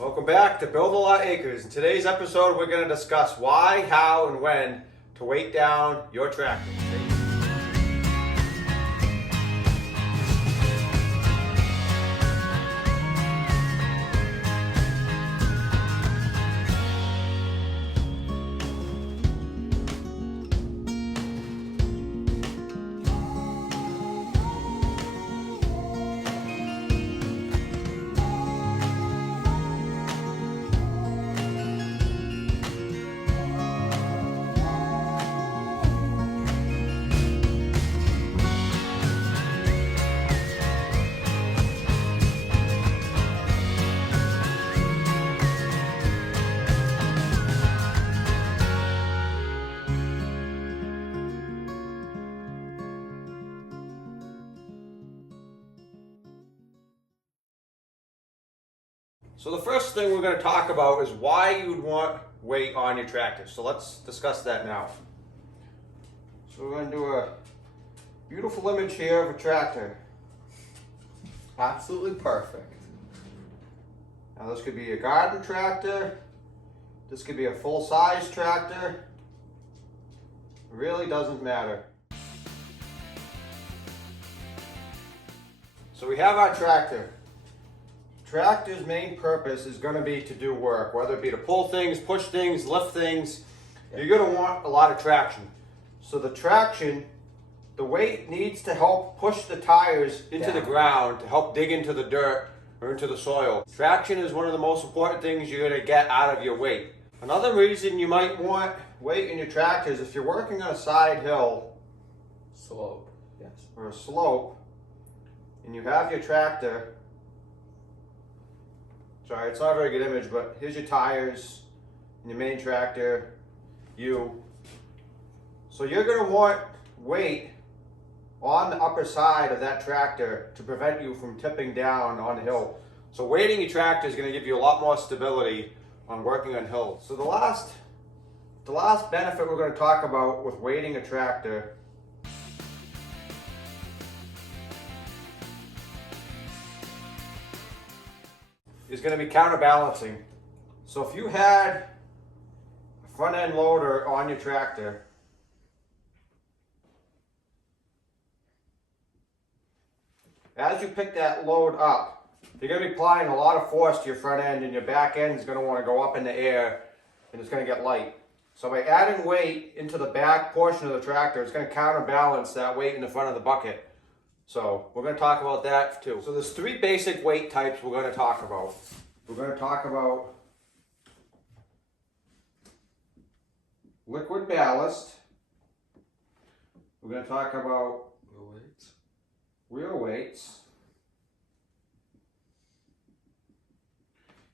Welcome back to Build a Lot Acres. In today's episode, we're going to discuss why, how, and when to weight down your tractor. So the first thing we're going to talk about is why you would want weight on your tractor. So let's discuss that now. So we're going to do a beautiful image here of a tractor. Absolutely perfect. Now this could be a garden tractor. This could be a full-size tractor. It really doesn't matter. So we have our tractor. Tractor's main purpose is going to be to do work, whether it be to pull things, push things, lift things. You're going to want a lot of traction. So the traction, the weight needs to help push the tires into the ground, to help dig into the dirt or into the soil. Traction is one of the most important things you're going to get out of your weight. Another reason you might want weight in your tractor is if you're working on a side hill, Slope, yes. or a slope, and you have your tractor. Sorry, it's not a very good image, but here's your tires and your main tractor, So you're going to want weight on the upper side of that tractor to prevent you from tipping down on the hill. So weighting your tractor is going to give you a lot more stability on working on hills. So the last benefit we're going to talk about with weighting a tractor is going to be counterbalancing. So if you had a front end loader on your tractor, as you pick that load up, you're going to be applying a lot of force to your front end, and your back end is going to want to go up in the air and it's going to get light. So by adding weight into the back portion of the tractor, it's going to counterbalance that weight in the front of the bucket. So we're going to talk about that too. So there's three basic weight types we're going to talk about. We're going to talk about liquid ballast. We're going to talk about wheel weights.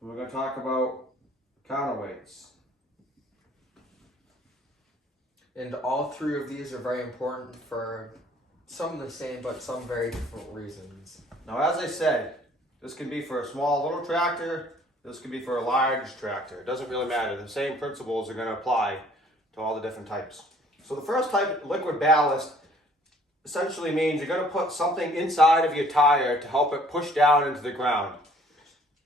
And we're going to talk about counterweights. And all three of these are very important for some the same, but some very different reasons. Now, as I said, this can be for a small little tractor. This can be for a large tractor. It doesn't really matter. The same principles are going to apply to all the different types. So the first type, liquid ballast, essentially means you're going to put something inside of your tire to help it push down into the ground.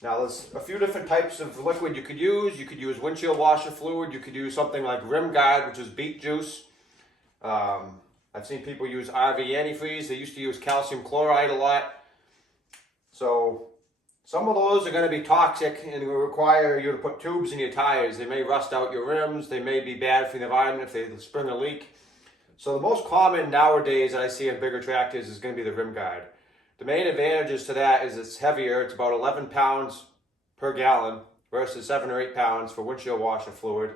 Now, there's a few different types of liquid you could use. You could use windshield washer fluid. You could use something like rim guard, which is beet juice. I've seen people use RV antifreeze. They used to use calcium chloride a lot. So some of those are going to be toxic and will require you to put tubes in your tires. They may rust out your rims. They may be bad for the environment if they spring a leak. So the most common nowadays that I see in bigger tractors is going to be the rim guard. The main advantages to that is it's heavier. It's about 11 pounds per gallon versus 7 or 8 pounds for windshield washer fluid.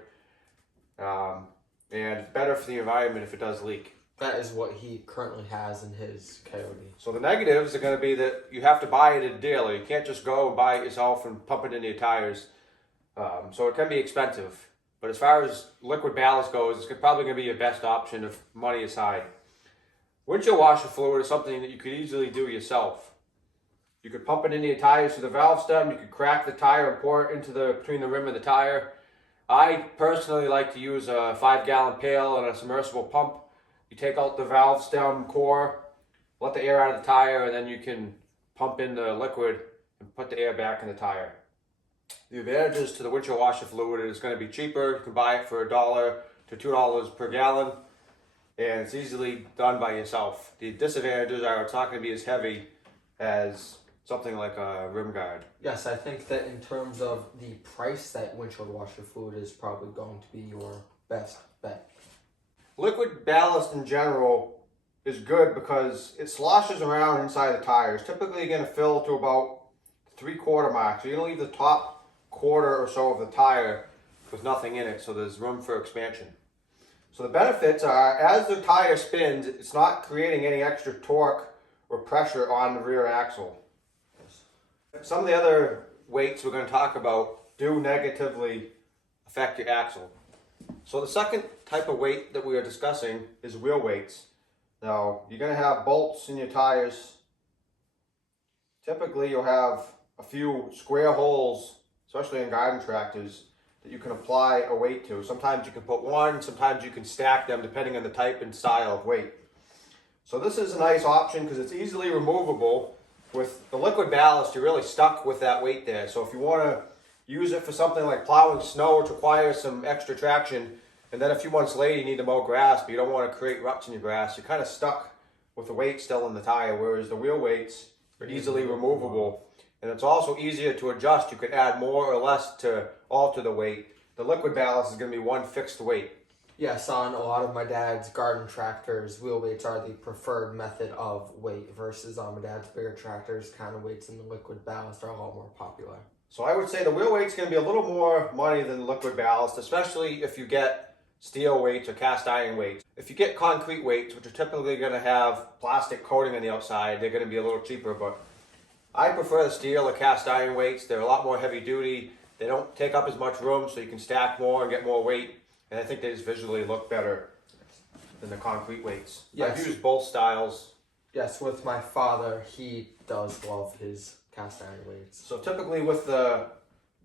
And it's better for the environment if it does leak. That is what he currently has in his Coyote. So the negatives are going to be that you have to buy it at a dealer. You can't just go and buy it yourself and pump it into your tires. So it can be expensive. But as far as liquid ballast goes, it's probably going to be your best option if money aside. Windshield washer fluid is something that you could easily do yourself. You could pump it into your tires through the valve stem. You could crack the tire and pour it into between the rim and the tire. I personally like to use a 5-gallon pail and a submersible pump. You take out the valve stem core, let the air out of the tire, and then you can pump in the liquid and put the air back in the tire. The advantages to the windshield washer fluid is going to be cheaper. You can buy it for $1 to $2 per gallon, and it's easily done by yourself. The disadvantages are it's not going to be as heavy as something like a rim guard. Yes, I think that in terms of the price, that windshield washer fluid is probably going to be your best bet. Liquid ballast in general is good because it sloshes around inside the tires. Typically you're going to fill to about 3/4 mark. So you're going to leave the top quarter or so of the tire with nothing in it, so there's room for expansion. So the benefits are, as the tire spins, it's not creating any extra torque or pressure on the rear axle. Some of the other weights we're going to talk about do negatively affect your axle. So the second type of weight that we are discussing is wheel weights. Now, you're going to have bolts in your tires. Typically, you'll have a few square holes, especially in garden tractors, that you can apply a weight to. Sometimes you can put one, sometimes you can stack them depending on the type and style of weight. So this is a nice option because it's easily removable. With the liquid ballast, you're really stuck with that weight there. So if you want to use it for something like plowing snow, which requires some extra traction, and then a few months later you need to mow grass, but you don't want to create ruts in your grass, you're kind of stuck with the weight still in the tire, whereas the wheel weights are easily removable. And it's also easier to adjust. You could add more or less to alter the weight. The liquid ballast is going to be one fixed weight. Yes, on a lot of my dad's garden tractors, wheel weights are the preferred method of weight versus on my dad's bigger tractors, counterweights and the liquid ballast are a lot more popular. So I would say the wheel weight's going to be a little more money than liquid ballast, especially if you get steel weights or cast iron weights. If you get concrete weights, which are typically going to have plastic coating on the outside, they're going to be a little cheaper, but I prefer the steel or cast iron weights. They're a lot more heavy duty. They don't take up as much room, so you can stack more and get more weight. And I think they just visually look better than the concrete weights. Yes. I've used both styles. Yes, with my father, he does love his cast iron weights. So typically with the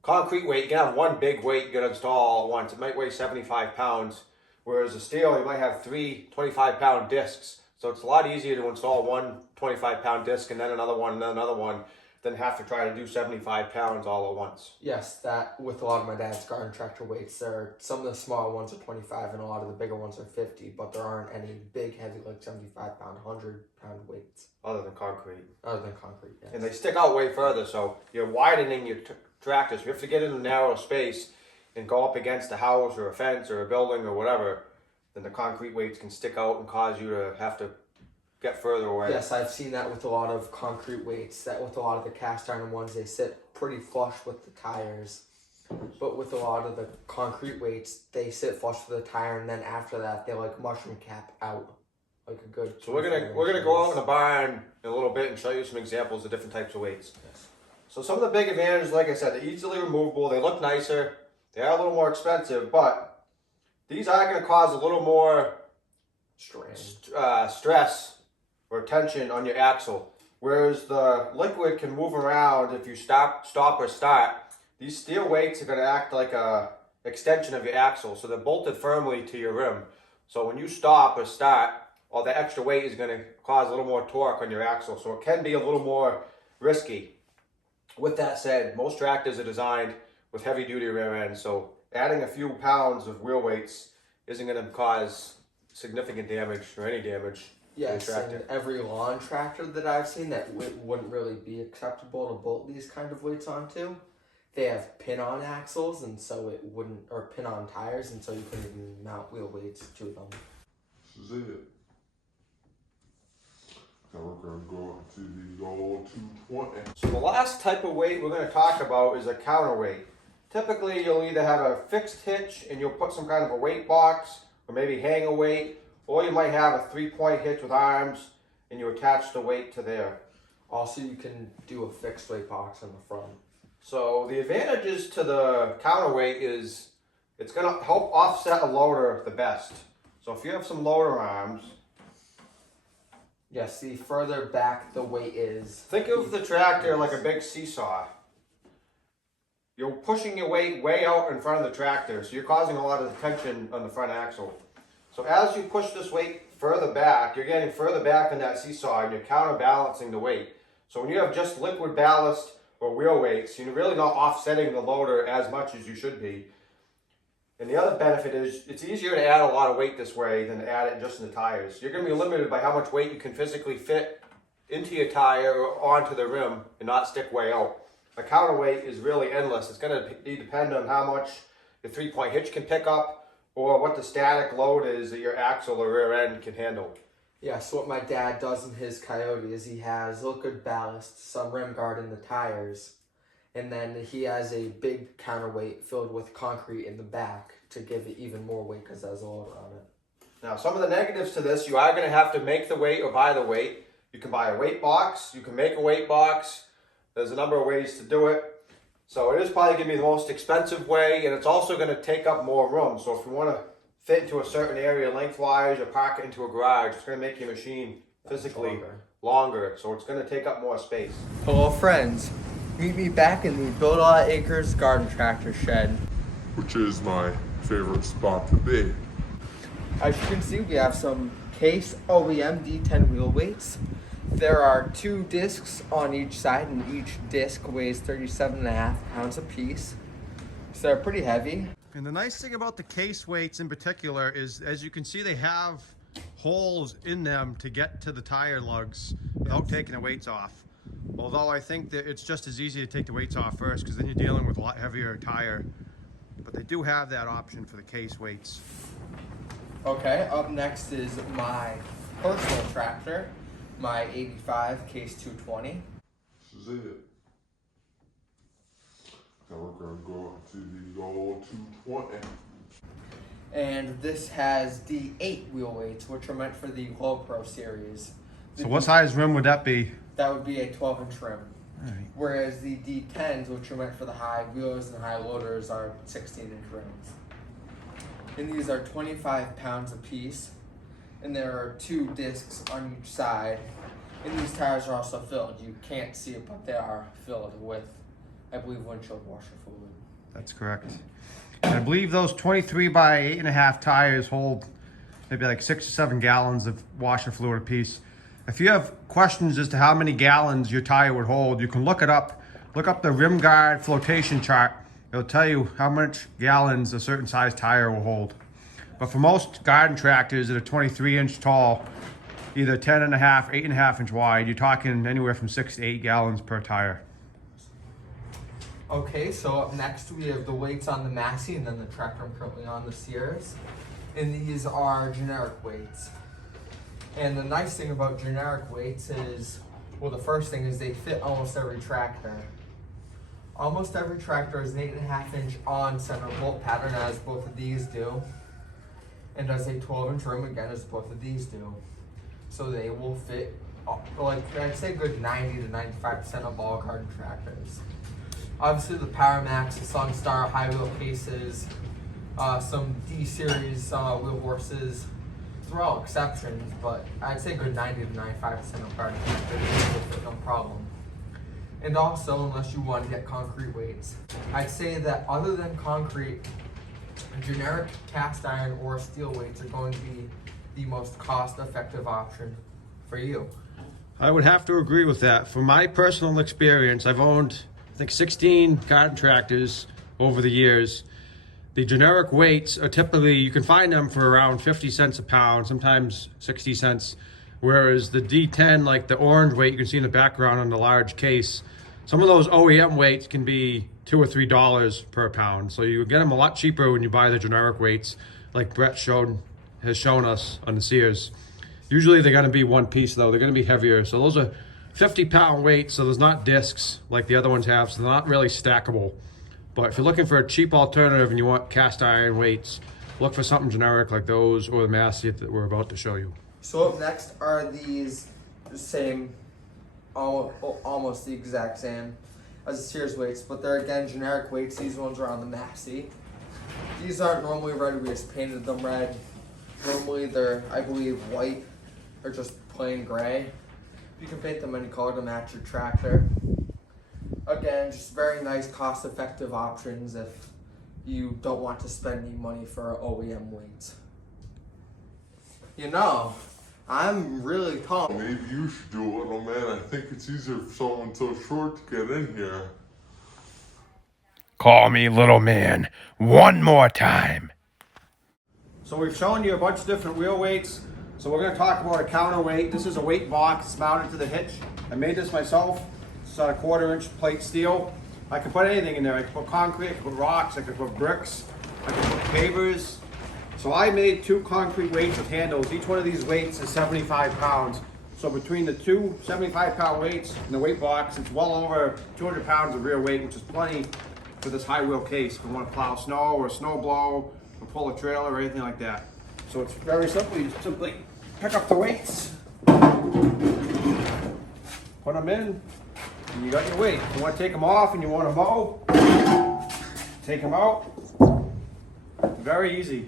concrete weight, you can have one big weight you can install all at once. It might weigh 75 pounds, whereas the steel, you might have 3 25-pound discs. So it's a lot easier to install one 25-pound disc and then another one and then another one than have to try to do 75 pounds all at once. Yes, that with a lot of my dad's garden tractor weights, some of the smaller ones are 25 and a lot of the bigger ones are 50, but there aren't any big, heavy, like 75-pound, 100-pound weights. Other than concrete. Other than concrete, yes. And they stick out way further, so you're widening your tractor. So if you have to get in a narrow space and go up against a house or a fence or a building or whatever, then the concrete weights can stick out and cause you to have to get further away. Yes, I've seen that with a lot of concrete weights, that with a lot of the cast iron ones, they sit pretty flush with the tires. But with a lot of the concrete weights, they sit flush with the tire, and then after that, they like mushroom cap out. Like a good. So we're gonna go out in the barn in a little bit and show you some examples of different types of weights. Yes. So some of the big advantages, like I said, they're easily removable, they look nicer, they are a little more expensive, but these are going to cause a little more stress or tension on your axle. Whereas the liquid can move around if you stop or start. These steel weights are going to act like a extension of your axle, so they're bolted firmly to your rim. So when you stop or start, all the extra weight is going to cause a little more torque on your axle, so it can be a little more risky. With that said, most tractors are designed with heavy duty rear ends, so adding a few pounds of wheel weights isn't going to cause significant damage or any damage. Yes, and every lawn tractor that I've seen that wouldn't really be acceptable to bolt these kind of weights onto, they have pin-on axles, and so it wouldn't, or pin-on tires, and so you couldn't even mount wheel weights to them. This is it. Now we're going to go up to the old 220. So the last type of weight we're going to talk about is a counterweight. Typically, you'll either have a fixed hitch and you'll put some kind of a weight box, or maybe hang a weight, or you might have a 3-point hitch with arms and you attach the weight to there. Also, you can do a fixed weight box on the front. So the advantages to the counterweight is it's going to help offset a loader the best. So if you have some loader arms, yes, the further back the weight is. think of the tractor like a big seesaw. You're pushing your weight way out in front of the tractor, so you're causing a lot of tension on the front axle. So as you push this weight further back, you're getting further back in that seesaw and you're counterbalancing the weight. So when you have just liquid ballast or wheel weights, you're really not offsetting the loader as much as you should be. And the other benefit is it's easier to add a lot of weight this way than to add it just in the tires. You're going to be limited by how much weight you can physically fit into your tire or onto the rim and not stick way out. A counterweight is really endless. It's going to depend on how much the 3-point hitch can pick up or what the static load is that your axle or rear end can handle. Yeah, so what my dad does in his Coyote is he has liquid ballast, some rim guard in the tires, and then he has a big counterweight filled with concrete in the back to give it even more weight because it has a loader on it. Now, some of the negatives to this, you are going to have to make the weight or buy the weight. You can buy a weight box, you can make a weight box. There's a number of ways to do it. So it is probably going to be the most expensive way, and it's also going to take up more room. So if you want to fit into a certain area lengthwise or park it into a garage, it's going to make your machine physically longer. So it's going to take up more space. Hello friends, meet me back in the Build a Lot Acres garden tractor shed. which is my favorite spot to be. As you can see, we have some Case OEM D10 wheel weights. There are 2 discs on each side, and each disc weighs 37.5 pounds apiece. So they're pretty heavy. And the nice thing about the case weights in particular is, as you can see, they have holes in them to get to the tire lugs without taking the weights off. Although I think that it's just as easy to take the weights off first, because then you're dealing with a lot heavier tire. But they do have that option for the case weights. Okay, up next is my personal tractor, my 85 Case 220. This is it. Now we're gonna go up to the old 220. And this has the 8 wheel weights, which are meant for the Low Pro series. So what size rim would that be? That would be a 12-inch rim. Alright. Whereas the D10s, which are meant for the high wheelers and high loaders, are 16-inch rims. And these are 25 pounds a piece. And there are 2 discs on each side. And these tires are also filled. You can't see it, but they are filled with, I believe, windshield washer fluid. That's correct. I believe those 23 by 8.5 tires hold maybe like 6 or 7 gallons of washer fluid apiece. If you have questions as to how many gallons your tire would hold, you can look it up. Look up the rim guard flotation chart. It'll tell you how much gallons a certain size tire will hold. But for most garden tractors that are 23-inch tall, either 10.5, 8.5-inch wide, you're talking anywhere from 6 to 8 gallons per tire. Okay, so up next we have the weights on the Massey and then the tractor I'm currently on, the Sears. And these are generic weights. And the nice thing about generic weights is, well, the first thing is they fit almost every tractor. Almost every tractor is an 8.5-inch on center bolt pattern, as both of these do. And does a 12-inch rim again, as both of these do. So they will fit, like, I'd say a good 90 to 95% of all garden tractors. Obviously the Power Max, the Sunstar, high wheel cases, some D-series wheel horses, they're all exceptions, but I'd say a good 90 to 95% of garden tractors will fit no problem. And also, unless you want to get concrete weights, I'd say that other than concrete, generic cast iron or steel weights are going to be the most cost-effective option for you. I would have to agree with that. From my personal experience, I've owned, I think, 16 garden tractors over the years. The generic weights are typically, you can find them for around 50 cents a pound, sometimes 60 cents. Whereas the D10, like the orange weight you can see in the background on the large case, some of those OEM weights can be $2 or $3 per pound. So you get them a lot cheaper when you buy the generic weights, like Brett has shown us on the Sears. Usually they're gonna be one piece though, they're gonna be heavier. So those are 50-pound weights, so there's not discs like the other ones have, so they're not really stackable. But if you're looking for a cheap alternative and you want cast iron weights, look for something generic like those or the Massey that we're about to show you. So up next are these same, almost the exact same as the Sears weights, but they're again generic weights. These ones are on the Massey. These aren't normally red, we just painted them red. Normally they're, I believe, white or just plain gray. You can paint them any color to match your tractor. Again, just very nice cost-effective options if you don't want to spend any money for OEM weights. You know, I'm really tall. Maybe you should do it, little man. I think it's easier for someone so short to get in here. Call me little man one more time. So we've shown you a bunch of different wheel weights. So we're going to talk about a counterweight. This is a weight box. It's mounted to the hitch. I made this myself. It's on a 1/4-inch plate steel. I can put anything in there. I can put concrete, I can put rocks, I can put bricks, I can put pavers. So I made 2 concrete weights with handles. Each one of these weights is 75 pounds. So between the 2 75-pound weights and the weight box, it's well over 200 pounds of rear weight, which is plenty for this high wheel case if you want to plow snow or snow blow or pull a trailer or anything like that. So it's very simple. You just simply pick up the weights, put them in, and you got your weight. If you want to take them off and you want to mow, take them out. Very easy.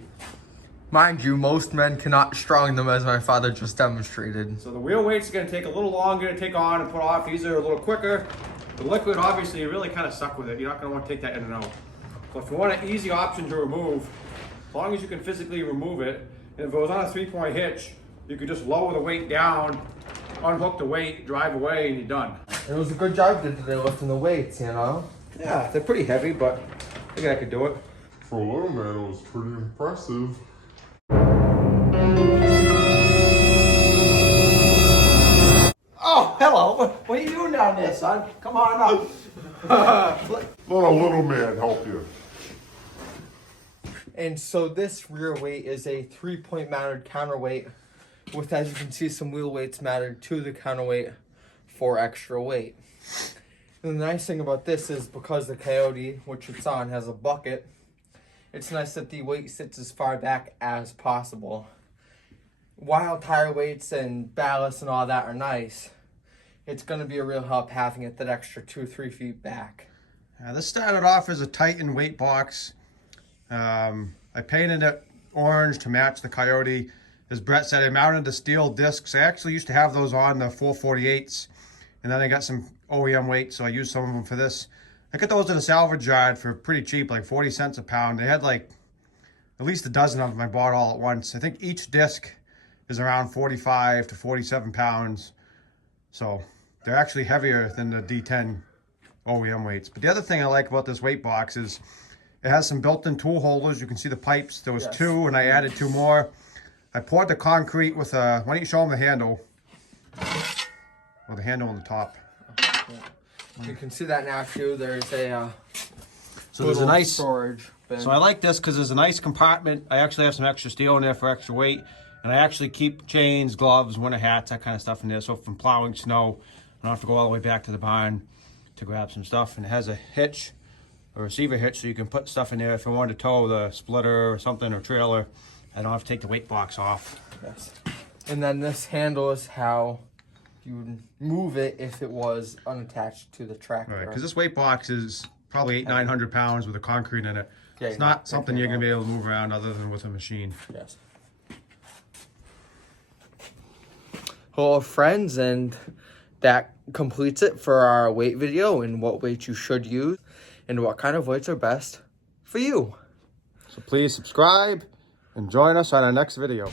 Mind you, most men cannot strong them as my father just demonstrated. So the wheel weights are going to take a little longer to take on and put off. These are a little quicker. The liquid, obviously, you're really kind of stuck with it. You're not going to want to take that in and out. So if you want an easy option to remove, as long as you can physically remove it, and if it was on a 3-point hitch, you could just lower the weight down, unhook the weight, drive away, and you're done. It was a good job today lifting the weights, you know? Yeah, they're pretty heavy, but I think I could do it. For a little man, it was pretty impressive. Oh, hello. What are you doing down there, son? Come on up. Let a little man help you. And so this rear weight is a 3-point mounted counterweight with, as you can see, some wheel weights mounted to the counterweight for extra weight. And the nice thing about this is because the Coyote, which it's on, has a bucket, it's nice that the weight sits as far back as possible. While tire weights and ballast and all that are nice, it's going to be a real help having it that extra 2-3 feet back. This started off as a Titan weight box. I painted it orange to match the Coyote. As Brett said, I mounted the steel discs. I actually used to have those on the 448s, and then I got some OEM weights, so I used some of them for this. I got those at a salvage yard for pretty cheap, like 40 cents a pound. They had like at least a dozen of them I bought all at once. I think each disc is around 45 to 47 pounds. So they're actually heavier than the D10 OEM weights. But the other thing I like about this weight box is it has some built-in tool holders. You can see the pipes. There was Yes. 2 and I added 2 more. I poured the concrete with a, why don't you show them the handle? Well, the handle on the top. You can see that now too. There's a So there's a little nice storage bin. So I like this because there's a nice compartment. I actually have some extra steel in there for extra weight. And I actually keep chains, gloves, winter hats, that kind of stuff in there. So if I'm plowing snow, I don't have to go all the way back to the barn to grab some stuff. And it has a hitch, a receiver hitch, so you can put stuff in there. If I wanted to tow the splitter or something or trailer, I don't have to take the weight box off. Yes. And then this handle is how you would move it if it was unattached to the tractor. Right, because this weight box is probably 800-900 pounds with the concrete in it. Yeah, It's you're not not something picking you're it going to be able to move around other than with a machine. Yes. Well, friends, and that completes it for our weight video and what weights you should use and what kind of weights are best for you. So please subscribe and join us on our next video.